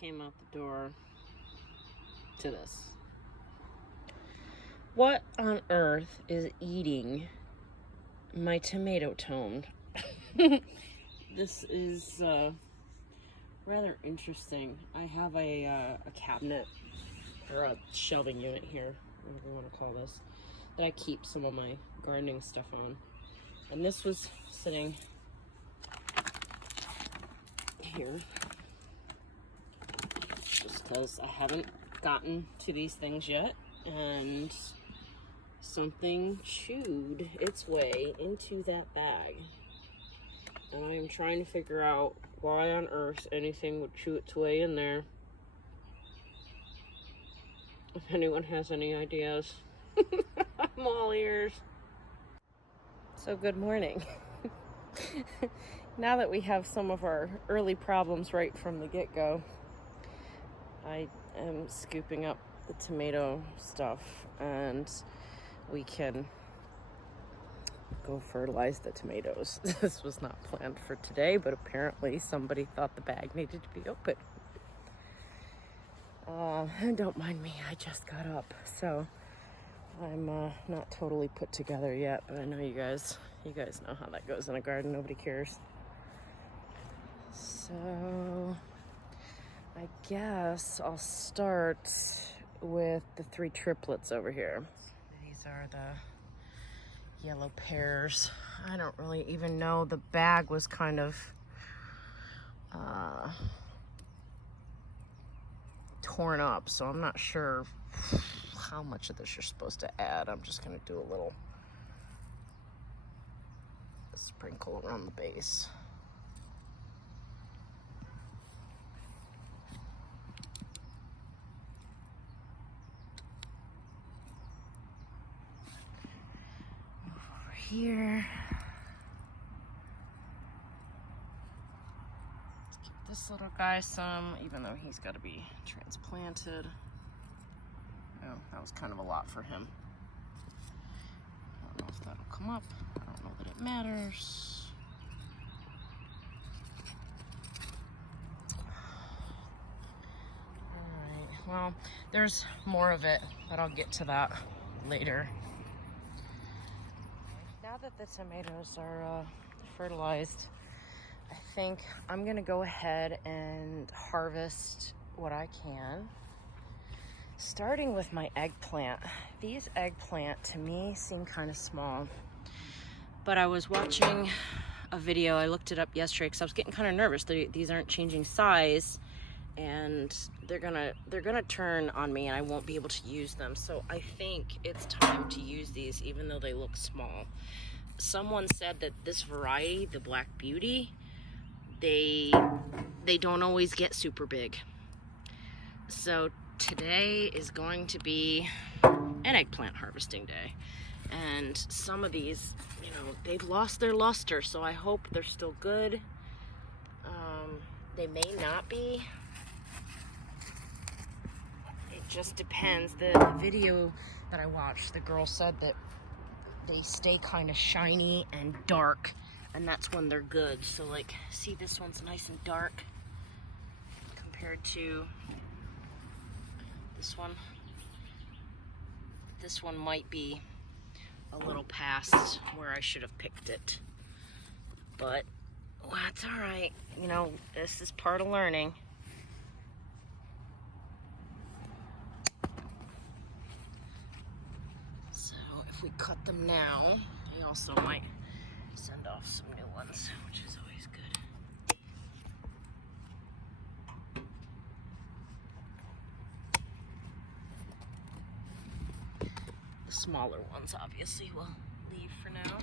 came out the door to this. What on earth is eating my tomato tome? This is rather interesting. I have a cabinet or a shelving unit here, whatever you want to call this, that I keep some of my gardening stuff on. And this was sitting here just because I haven't gotten to these things yet, and something chewed its way into that bag. And I am trying to figure out why on earth anything would chew its way in there. If anyone has any ideas, I'm all ears. So good morning. Now that we have some of our early problems right from the get-go, I am scooping up the tomato stuff and we can go fertilize the tomatoes. This was not planned for today, but apparently somebody thought the bag needed to be open. And don't mind me, I just got up, so I'm not totally put together yet, but I know you guys know how that goes in a garden. Nobody cares. So I guess I'll start with the 3 triplets over here. These are the yellow pears. I don't really even know. The bag was kind of torn up, so I'm not sure how much of this you're supposed to add. I'm just gonna do a little sprinkle around the base. Move over here. Let's give this little guy some, even though he's got to be transplanted. Oh, that was kind of a lot for him. I don't know if that'll come up. I don't know that it matters. Alright, well, there's more of it, but I'll get to that later. Now that the tomatoes are fertilized, I think I'm gonna go ahead and harvest what I can. Starting with my eggplant. These eggplant to me seem kind of small, but I was watching a video. I looked it up yesterday because I was getting kind of nervous. These aren't changing size, and they're gonna turn on me, and I won't be able to use them. So I think it's time to use these, even though they look small. Someone said that this variety, the Black Beauty, they don't always get super big. So today is going to be an eggplant harvesting day, and some of these, you know, they've lost their luster, so I hope they're still good. They may not be. It just depends. The video that I watched, the girl said that they stay kind of shiny and dark, and that's when they're good. So like, see, this one's nice and dark compared to this one. This one might be a little past where I should have picked it, but that's all right. You know, this is part of learning. So if we cut them now, we also might send off some new ones, which is always good. The smaller ones, obviously, we'll leave for now. Got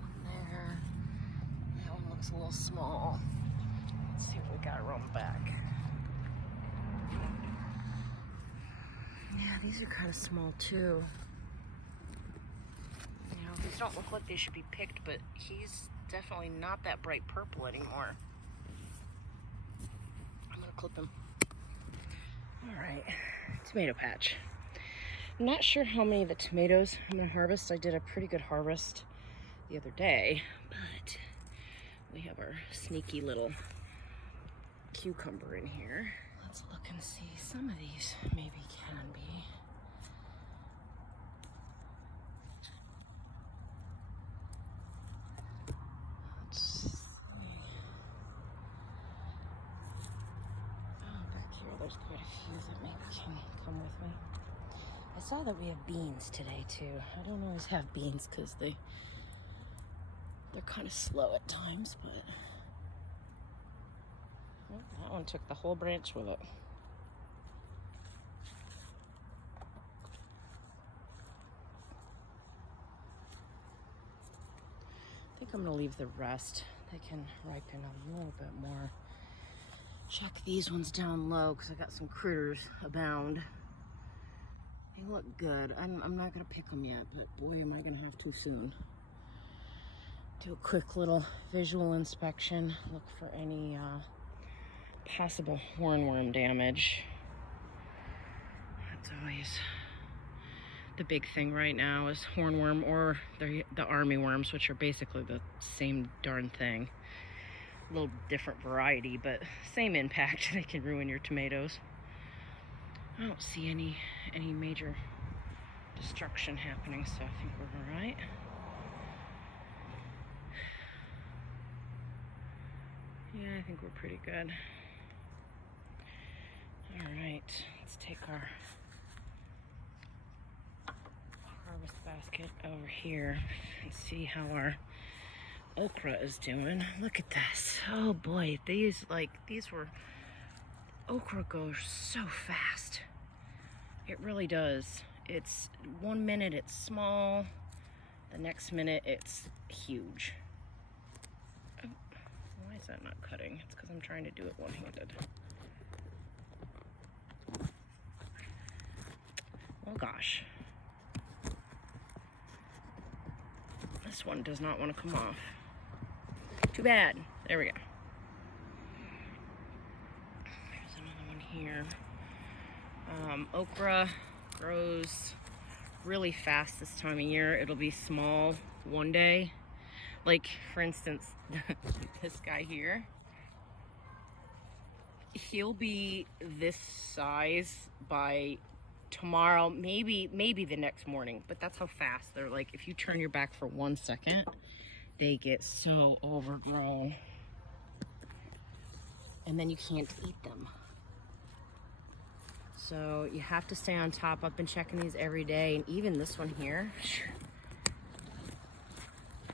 one there. That one looks a little small. Let's see what we got around the back. Yeah, these are kind of small too. You know, these don't look like they should be picked, but he's definitely not that bright purple anymore. I'm gonna clip him. All right, tomato patch. I'm not sure how many of the tomatoes I'm gonna harvest. I did a pretty good harvest the other day, but we have our sneaky little cucumber in here. Let's look and see. Some of these maybe can be. Let's see. Oh, back here there's quite a few that maybe can come with me. I saw that we have beans today too. I don't always have beans because they're kind of slow at times, but oh, that one took the whole branch with it. I think I'm gonna leave the rest. They can ripen a little bit more. Check these ones down low because I got some critters abound. They look good. I'm not gonna pick them yet, but boy, am I gonna have to soon. Do a quick little visual inspection. Look for any possible hornworm damage. That's always the big thing right now is hornworm or the army worms, which are basically the same darn thing. A little different variety, but same impact. They can ruin your tomatoes. I don't see any major destruction happening, so I think we're all right. Yeah, I think we're pretty good. All right, let's take our harvest basket over here and see how our okra is doing. Look at this. Oh boy, okra goes so fast. It really does. It's 1 minute it's small, the next minute it's huge. Oh, why is that not cutting? It's because I'm trying to do it one-handed. Oh gosh. This one does not want to come off. Too bad. There we go. There's another one here. Okra grows really fast this time of year. It'll be small one day. Like, for instance, this guy here. He'll be this size by tomorrow, maybe the next morning, but that's how fast they're. Like, if you turn your back for 1 second, they get so overgrown and then you can't eat them. So you have to stay on top. I've been checking these every day, and even this one here,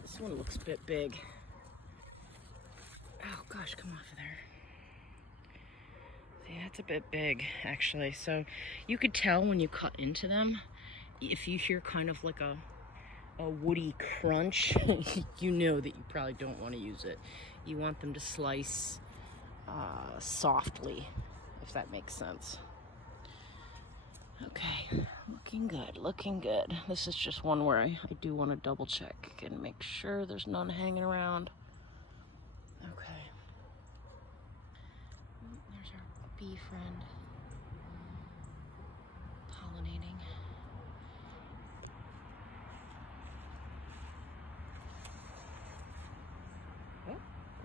this one looks a bit big. Oh gosh, come off of there. See, that's a bit big actually. So you could tell when you cut into them, if you hear kind of like a woody crunch, you know that you probably don't want to use it. You want them to slice softly, if that makes sense. Okay, looking good, looking good. This is just one where I do want to double check and make sure there's none hanging around. Okay. There's our bee friend pollinating. Oh,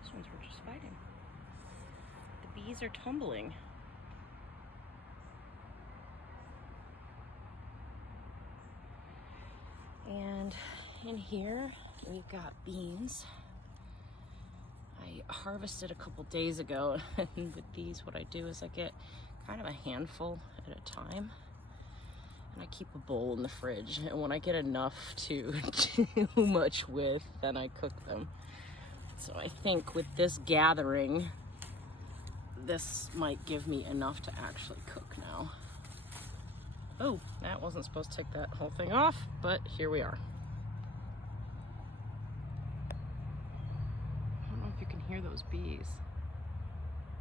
those ones were just fighting. The bees are tumbling. And in here, we've got beans. I harvested a couple days ago, and with these, what I do is I get kind of a handful at a time. And I keep a bowl in the fridge, and when I get enough to too much with, then I cook them. So I think with this gathering, this might give me enough to actually cook now. Oh, that wasn't supposed to take that whole thing off, but here we are. I don't know if you can hear those bees.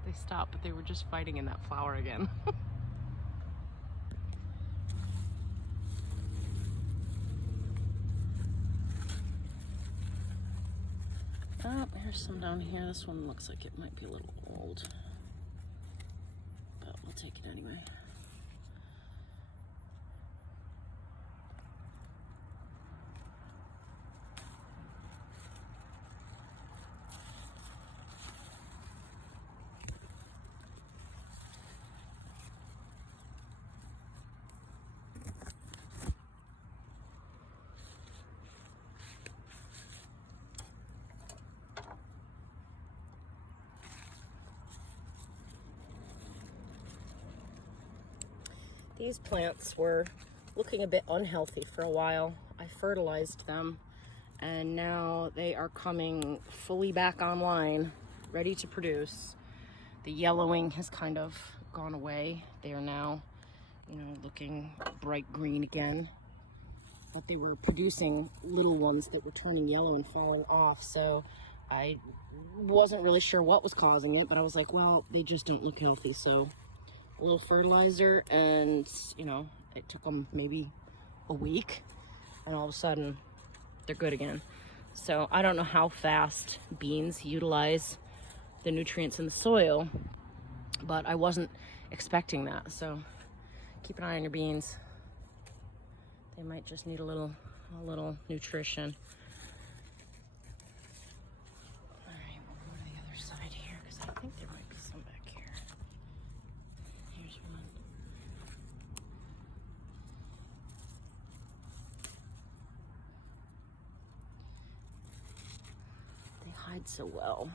They stopped, but they were just fighting in that flower again. Oh, here's some down here. This one looks like it might be a little old, but we'll take it anyway. These plants were looking a bit unhealthy for a while. I fertilized them, and now they are coming fully back online, ready to produce. The yellowing has kind of gone away. They are now, you know, looking bright green again. But they were producing little ones that were turning yellow and falling off, so I wasn't really sure what was causing it, but I was like, well, they just don't look healthy, so a little fertilizer, and, you know, it took them maybe a week, and all of a sudden, they're good again. So I don't know how fast beans utilize the nutrients in the soil, but I wasn't expecting that, so keep an eye on your beans. They might just need a little nutrition. All right, we'll go to the other side here because I think there might be some back here. Here's one. They hide so well.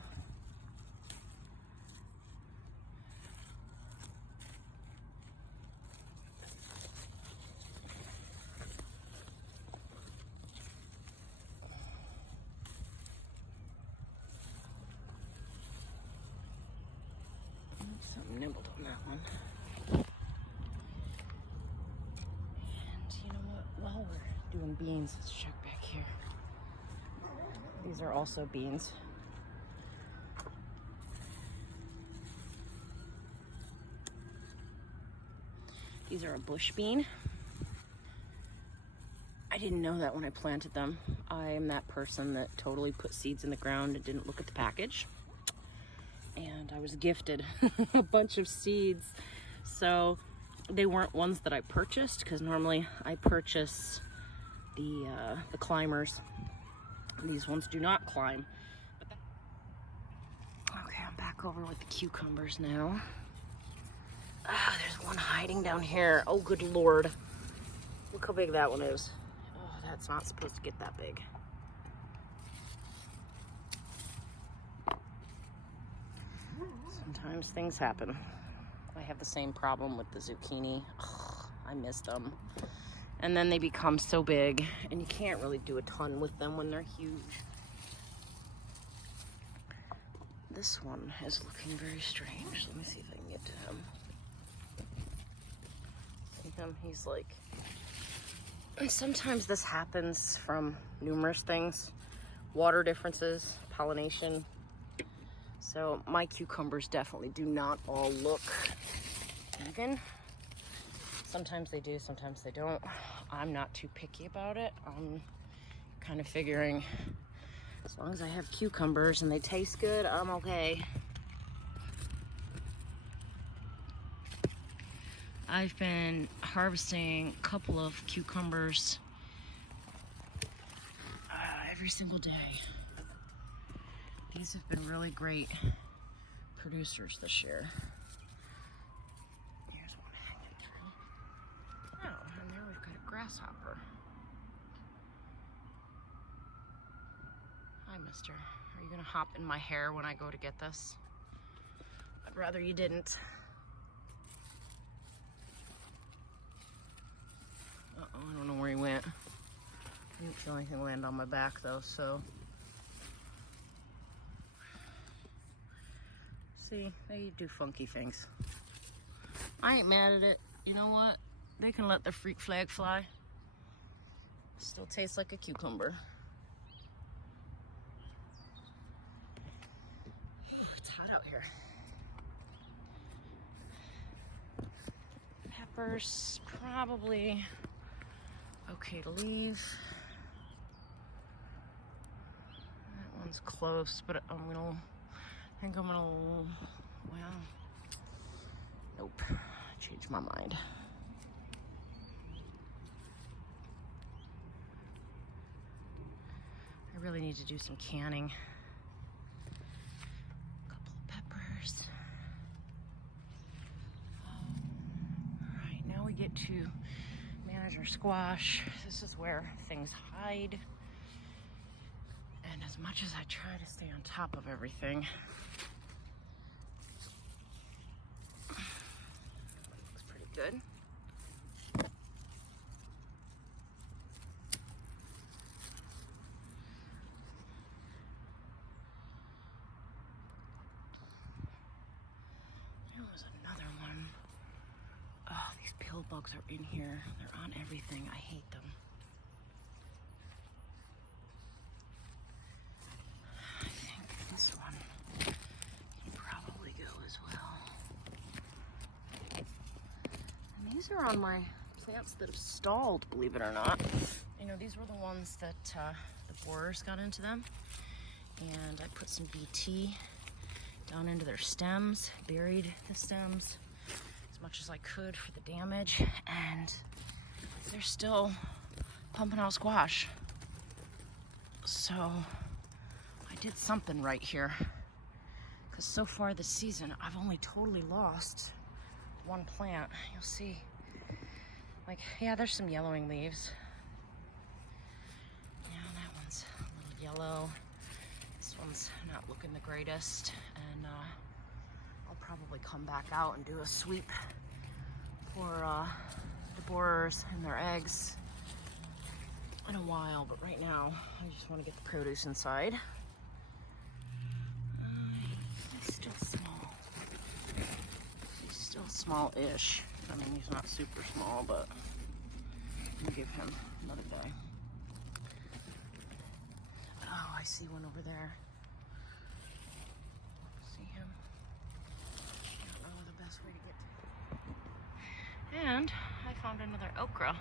Something nibbled on that one. And you know what? While we're doing beans, let's check back here. These are also beans. These are a bush bean. I didn't know that when I planted them. I am that person that totally put seeds in the ground and didn't look at the package. And I was gifted a bunch of seeds. So they weren't ones that I purchased, because normally I purchase the climbers. These ones do not climb. Okay, I'm back over with the cucumbers now. Ah, there's one hiding down here. Oh, good Lord. Look how big that one is. Oh, that's not supposed to get that big. Sometimes things happen. I have the same problem with the zucchini. Ugh, I miss them. And then they become so big, and you can't really do a ton with them when they're huge. This one is looking very strange. Let me see if I can get to him. See him? He's like... And sometimes this happens from numerous things. Water differences, pollination. So my cucumbers definitely do not all look even. Sometimes they do, sometimes they don't. I'm not too picky about it. I'm kind of figuring as long as I have cucumbers and they taste good, I'm okay. I've been harvesting a couple of cucumbers every single day. These have been really great producers this year. Here's one hanging through. Oh, and there we've got a grasshopper. Hi, mister. Are you gonna hop in my hair when I go to get this? I'd rather you didn't. Uh-oh, I don't know where he went. I didn't feel anything land on my back though, so. See, they do funky things. I ain't mad at it. You know what? They can let their freak flag fly. Still tastes like a cucumber. It's hot out here. Peppers, probably okay to leave. That one's close, but I think I'm gonna, well, nope, changed my mind. I really need to do some canning. A couple of peppers. All right, now we get to manage our squash. This is where things hide. And as much as I try to stay on top of everything, looks pretty good. bugs are in here. They're on everything. I hate them. I think this one can probably go as well. And these are on my plants that have stalled, believe it or not. You know, these were the ones that the borers got into them. And I put some BT down into their stems, buried the stems as much as I could for the damage, and they're still pumping out squash. So I did something right here, because so far this season I've only totally lost one plant. You'll see, like, yeah, there's some yellowing leaves. Yeah, that one's a little yellow. This one's not looking the greatest, and I'll probably come back out and do a sweep for the borers and their eggs in a while, but right now I just want to get the produce inside. He's still small. He's still small-ish. I mean, he's not super small, but I'll give him another day. Oh, I see one over there. See him? I don't know the best way to get to him. And I found another okra.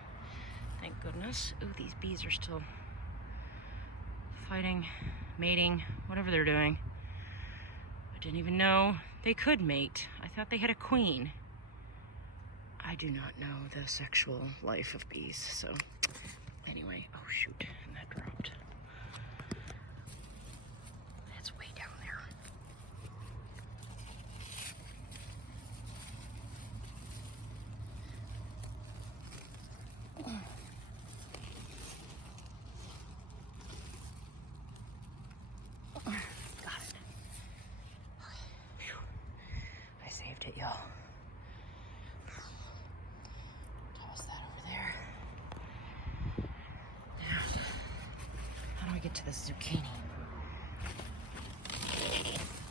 Thank goodness. Ooh, these bees are still fighting, mating, whatever they're doing. I didn't even know they could mate. I thought they had a queen. I do not know the sexual life of bees, so anyway. Oh shoot, and that dropped. That's way down there. Got it. Okay. Phew. I saved it, y'all. Toss that over there. Now, how do I get to this zucchini?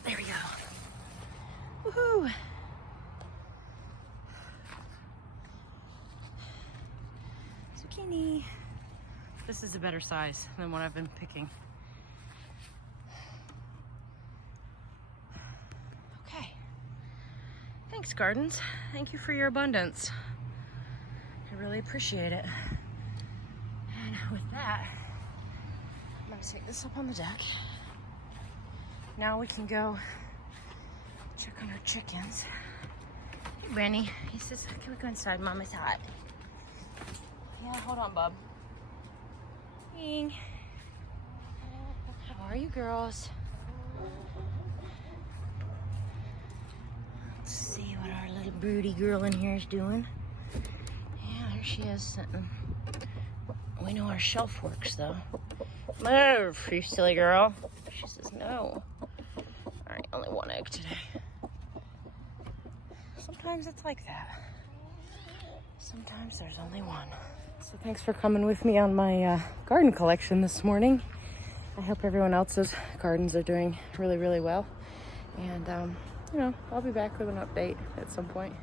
There we go. Woohoo! Zucchini. This is a better size than what I've been picking. Okay. Thanks, gardens. Thank you for your abundance. I really appreciate it. And with that, I'm gonna take this up on the deck. Now we can go check on our chickens. Hey, Brandy. He says, can we go inside? Mama's hot. Yeah, hold on, bub. Bing. How are you girls? Let's see what our little broody girl in here is doing. Yeah, there she is sitting. We know our shelf works, though. Move, you silly girl. She says no. Alright, only one egg today. Sometimes it's like that. Sometimes there's only one. So thanks for coming with me on my garden collection this morning. I hope everyone else's gardens are doing really, really well. And, you know, I'll be back with an update at some point.